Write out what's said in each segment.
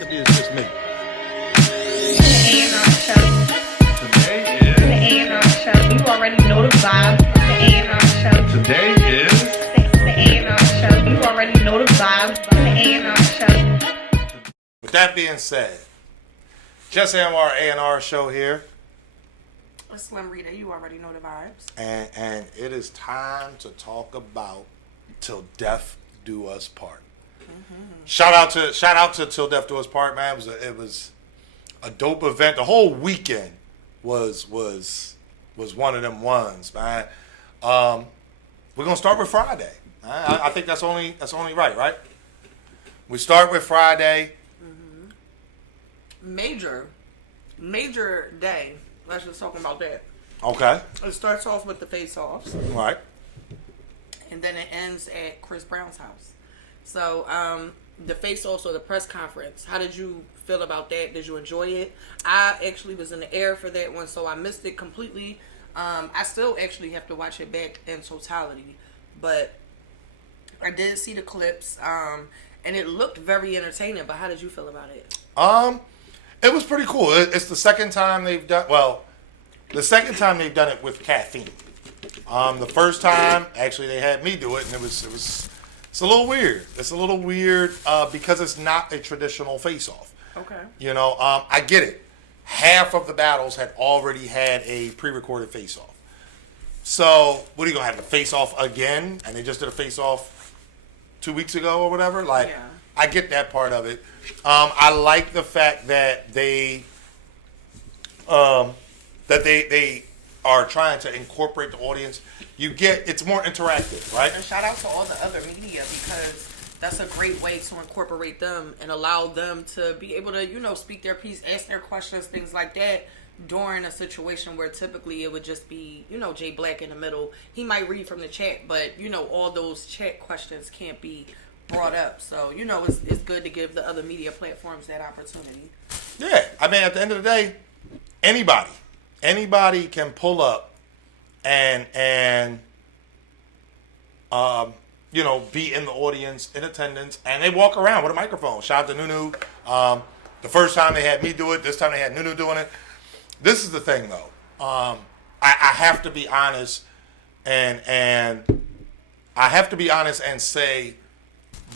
Could be it's just me. A&R show. Today is. The A&R show. You already know the vibe. The A&R show. Today is. The A&R show. You already know the vibe. The A&R show. With that being said, just Anwar A&R show here, Slim Reda, you already know the vibes. and it is time to talk about Till Death Do Us Part. Shout out to Till Death Do Us Part, man. It was a dope event. The whole weekend was one of them ones, man. We're gonna start with Friday. I think that's only right? We start with Friday. Major day. Let's just talk about that. Okay. It starts off with the face-offs, All right. and then it ends at Chris Brown's house. So, the face-offs or the press conference, how did you feel about that? Did you enjoy it? I actually was in the air for that one, so I missed it completely. I still actually have to watch it back in totality, but I did see the clips, and it looked very entertaining. But how did you feel about it? It was pretty cool. It's the second time they've done it with caffeine. The first time, actually, they had me do it, and it's a little weird. It's a little weird because it's not a traditional face-off. Okay. You know, I get it. Half of the battles had already had a pre-recorded face-off. So, what are you gonna have, a face-off again? And they just did a face-off 2 weeks ago or whatever. Like, Yeah. I get that part of it. I like the fact that they are trying to incorporate the audience. It's more interactive, right? And shout out to all the other media, because that's a great way to incorporate them and allow them to be able to, speak their piece, ask their questions, things like that, during a situation where typically it would just be, Jay Black in the middle. He might read from the chat, but, all those chat questions can't be brought up. So, it's good to give the other media platforms that opportunity. Yeah. I mean, at the end of the day, anybody can pull up and be in the audience, in attendance, and they walk around with a microphone. Shout out to Nunu. The first time they had me do it, this time they had Nunu doing it. This is the thing, though. I have to be honest, and I have to be honest and say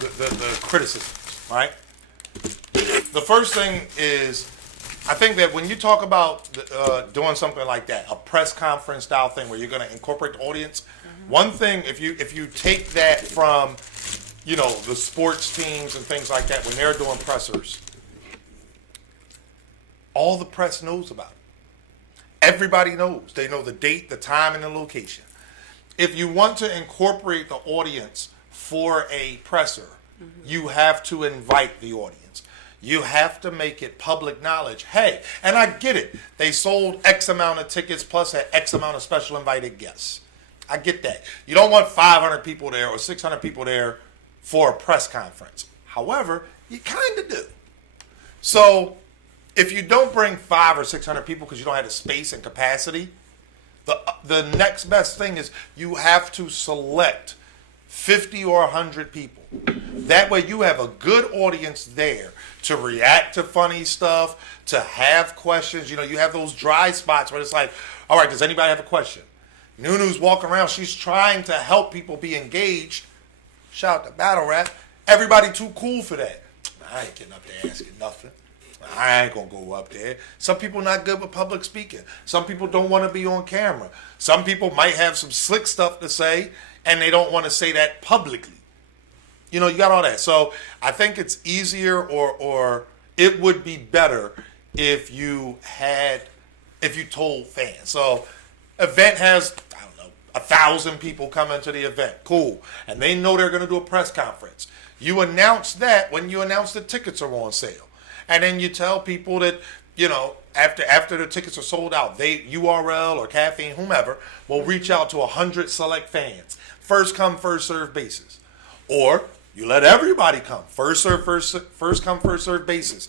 the criticisms, right? The first thing is, I think that when you talk about doing something like that, a press conference style thing where you're going to incorporate the audience, one thing, if you take that from, the sports teams and things like that, when they're doing pressers, all the press knows about it. Everybody knows. They know the date, the time, and the location. If you want to incorporate the audience for a presser, you have to invite the audience. You have to make it public knowledge. Hey, and I get it. They sold X amount of tickets plus had X amount of special invited guests. I get that. You don't want 500 people there or 600 people there for a press conference. However, you kind of do. So if you don't bring 500 or 600 people because you don't have the space and capacity, the next best thing is you have to select 50 or 100 people. That way you have a good audience there to react to funny stuff, to have questions. You have those dry spots where it's like, all right, does anybody have a question? Nunu's walking around. She's trying to help people be engaged. Shout out to Battle Rap. Everybody too cool for that. I ain't getting up there asking nothing. I ain't going to go up there. Some people not good with public speaking. Some people don't want to be on camera. Some people might have some slick stuff to say, and they don't want to say that publicly. You got all that. So I think it's easier or it would be better if you told fans. So event has, 1,000 people coming to the event. Cool. And they know they're going to do a press conference. You announce that when you announce the tickets are on sale. And then you tell people that, after the tickets are sold out, URL or Caffeine, whomever, will reach out to 100 select fans. First come, first serve basis. Or you let everybody come. First come, first serve basis.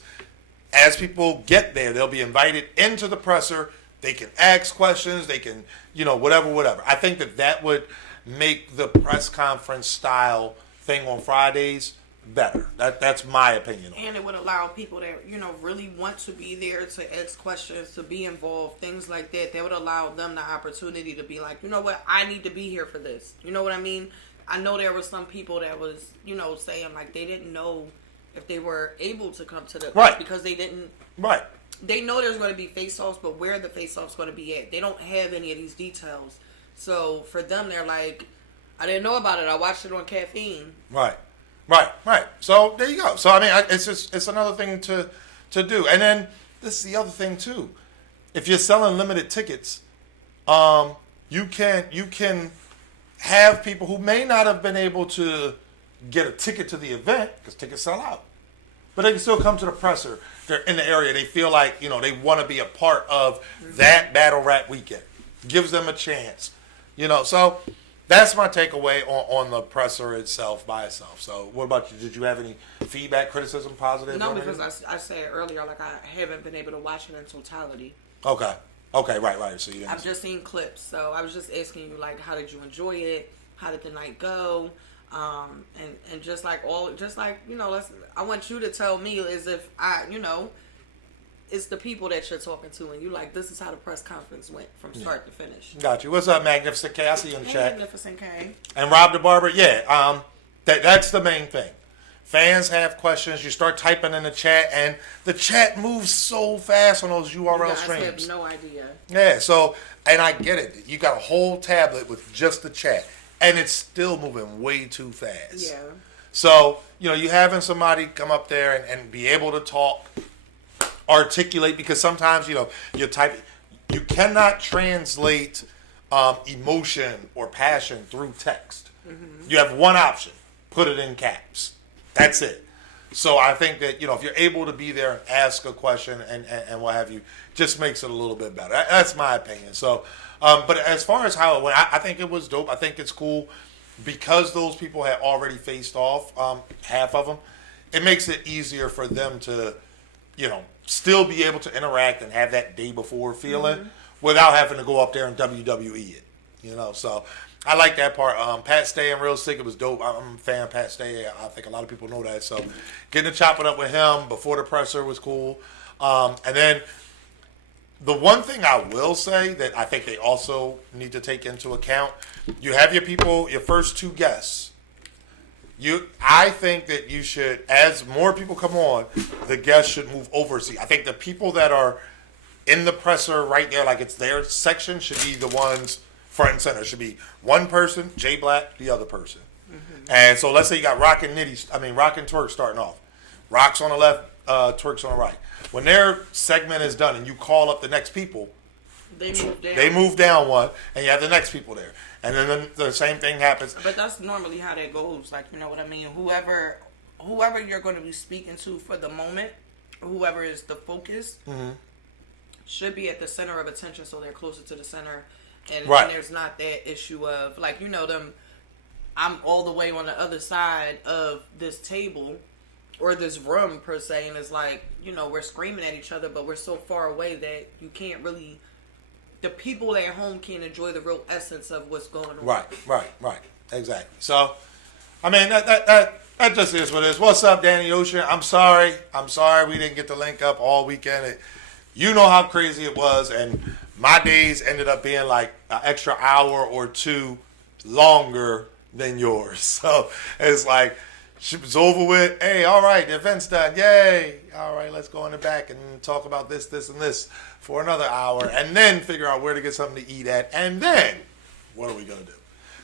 As people get there, they'll be invited into the presser. They can ask questions. They can, whatever. I think that would make the press conference style thing on Fridays better. That's my opinion on it. And it would allow people that, really want to be there to ask questions, to be involved, things like that. That would allow them the opportunity to be like, you know what, I need to be here for this. You know what I mean? I know there were some people that was, saying like they didn't know if they were able to come to the right because they didn't. Right. They know there's going to be face-offs, but where the face-offs going to be at, they don't have any of these details. So for them, they're like, I didn't know about it. I watched it on Caffeine. Right. So there you go. So I mean, it's another thing to do. And then this is the other thing too. If you're selling limited tickets, you can have people who may not have been able to get a ticket to the event because tickets sell out, but they can still come to the presser. They're in the area. They feel like they want to be a part of that battle rap weekend. Gives them a chance. So that's my takeaway on the presser itself by itself. So what about you? Did you have any feedback, criticism, positive? No, because I said earlier, like I haven't been able to watch it in totality. Okay, right. So you I've just seen clips. So I was just asking you, like, how did you enjoy it? How did the night go? And just like I want you to tell me as if it's the people that you're talking to, and you like, this is how the press conference went from start to finish. Got you. What's up, Magnificent K? I see you in the chat. Magnificent K. And Rob the Barber, that's the main thing. Fans have questions. You start typing in the chat, and the chat moves so fast on those URL streams. I have no idea. Yeah, so, and I get it. You got a whole tablet with just the chat, and it's still moving way too fast. Yeah. So, you having somebody come up there and be able to talk, articulate, because sometimes, you're typing. You cannot translate emotion or passion through text. Mm-hmm. You have one option. Put it in caps. That's it. So I think that, if you're able to be there and ask a question and what have you, just makes it a little bit better. That's my opinion. So, but as far as how it went, I think it was dope. I think it's cool because those people had already faced off, half of them. It makes it easier for them to, still be able to interact and have that day before feeling without having to go up there and WWE it. So I like that part. Pat Stay and Real Sick, it was dope. I'm a fan of Pat Stay. I think a lot of people know that. So getting to chop it up with him before the presser was cool. And then the one thing I will say that I think they also need to take into account, you have your people, your first two guests. I think that you should, as more people come on, the guests should move over. See, I think the people that are in the presser right there, like it's their section, should be the ones front and center. It should be one person, Jay Black, the other person. Mm-hmm. And so let's say you got Rock and Twerk starting off. Rock's on the left, Twerk's on the right. When their segment is done and you call up the next people, they move down one, and you have the next people there. And then the same thing happens. But that's normally how that goes. Like, you know what I mean? Whoever you're going to be speaking to for the moment, whoever is the focus, should be at the center of attention, so they're closer to the center. And there's not that issue of, like, them, I'm all the way on the other side of this table or this room, per se, and it's like, we're screaming at each other, but we're so far away that you can't really... The people at home can't enjoy the real essence of what's going on. Right. Exactly. So, I mean, that just is what it is. What's up, Danny Ocean? I'm sorry we didn't get to link up all weekend. You know how crazy it was, and my days ended up being like an extra hour or two longer than yours. So, it's like, shit was over with. Hey, all right, the event's done. Yay. All right, let's go in the back and talk about this, and this for another hour, and then figure out where to get something to eat at, and then what are we gonna do?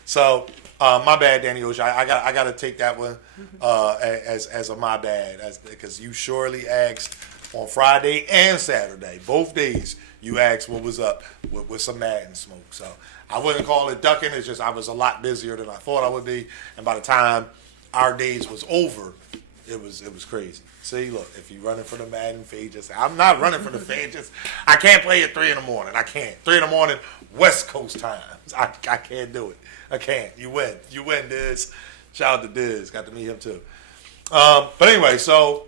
So my bad, Danny Ocean. I got to take that one as a my bad, because you surely asked on Friday and Saturday, both days. You asked what was up with some Madden smoke. So I wouldn't call it ducking. It's just I was a lot busier than I thought I would be, and by the time our days was over, it was crazy. See, look, if you're running for the Madden fade, just I'm not running for the fade. Just I can't play at 3 a.m. I can't. 3 a.m. West Coast time. I can't do it. I can't. You win, Diz. Shout out to Diz. Got to meet him too. But anyway, so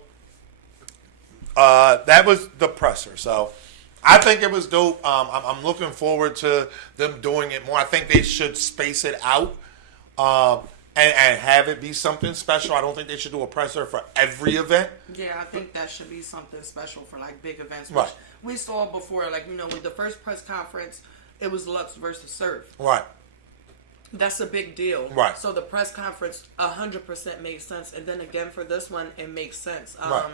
that was the presser. So I think it was dope. I'm looking forward to them doing it more. I think they should space it out. and have it be something special. I don't think they should do a presser for every event. Yeah, I think that should be something special for like big events. Which Right. we saw before, like, you know, with the first press conference, it was Lux versus Surf. Right. That's a big deal. Right. So the press conference 100% makes sense. And then again, for this one, it makes sense. Right.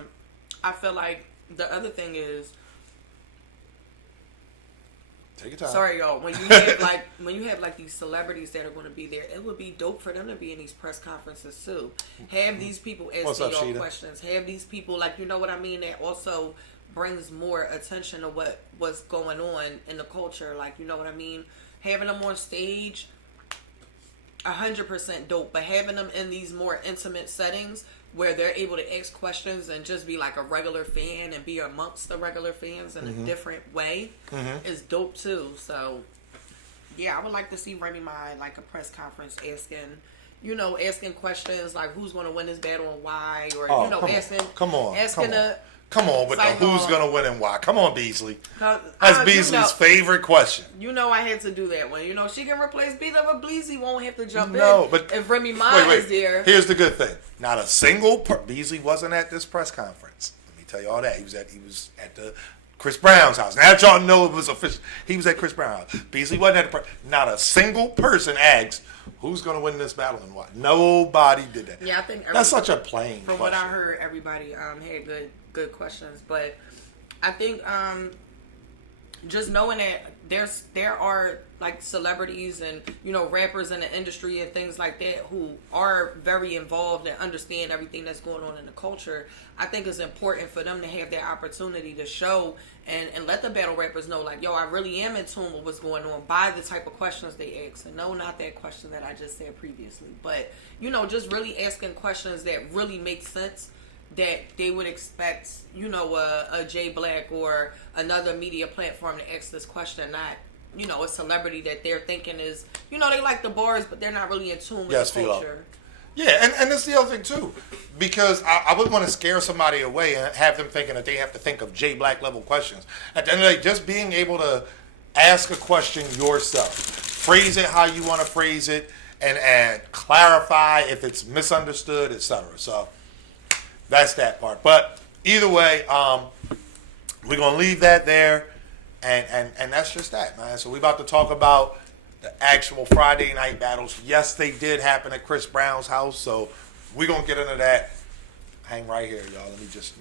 I feel like the other thing is, Take your time. sorry, y'all. When you have like these celebrities that are going to be there, it would be dope for them to be in these press conferences too. Have these people What's asking up, y'all Sheeta? questions. Have these people, like, you know what I mean? That also brings more attention to what's going on in the culture. Like, you know what I mean? Having them on stage, 100% dope. But having them in these more intimate settings where they're able to ask questions and just be like a regular fan and be amongst the regular fans in a different way is dope too. So yeah, I would like to see Remy Ma at like a press conference asking questions like who's going to win this battle and why, or come on. Come on, but like, who's gonna win and why? Come on, Beasley. That's you Beasley's know, favorite question. You know I had to do that one. You know she can replace Beasley, but Beasley won't have to jump in. No, but if Remy Ma is there, here's the good thing. Not a single Beasley wasn't at this press conference. Let me tell you all that. He was at the Chris Brown's house. Now that y'all know it was official, he was at Chris Brown's house. Beasley wasn't at the not a single person asked who's going to win this battle and why. Nobody did that. Yeah, I think that's such a plain From question. what I heard, everybody had good questions, but I think just knowing that there are like celebrities and rappers in the industry and things like that who are very involved and understand everything that's going on in the culture, I think it's important for them to have that opportunity to show and let the battle rappers know, like, yo, I really am in tune with what's going on by the type of questions they ask. And no, not that question that I just said previously, but just really asking questions that really make sense, that they would expect, a Jay Black or another media platform to ask this question, not, a celebrity that they're thinking is, they like the bars, but they're not really in tune with the culture. Yeah, and that's the other thing, too. Because I wouldn't want to scare somebody away and have them thinking that they have to think of Jay Black level questions. At the end of the day, just being able to ask a question yourself, phrase it how you want to phrase it, and clarify if it's misunderstood, etc. So that's that part. But either way, we're going to leave that there, and that's just that, man. So we're about to talk about the actual Friday night battles. Yes, they did happen at Chris Brown's house, so we're going to get into that. Hang right here, y'all. Let me just...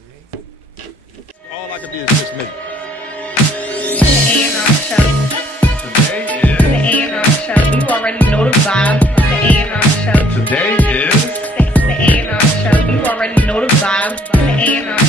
All I can be is just me. The A&R show. Today is. The A&R show. You already know the vibe. The A&R show. Today is. The A&R show. You already know the vibe. The A&R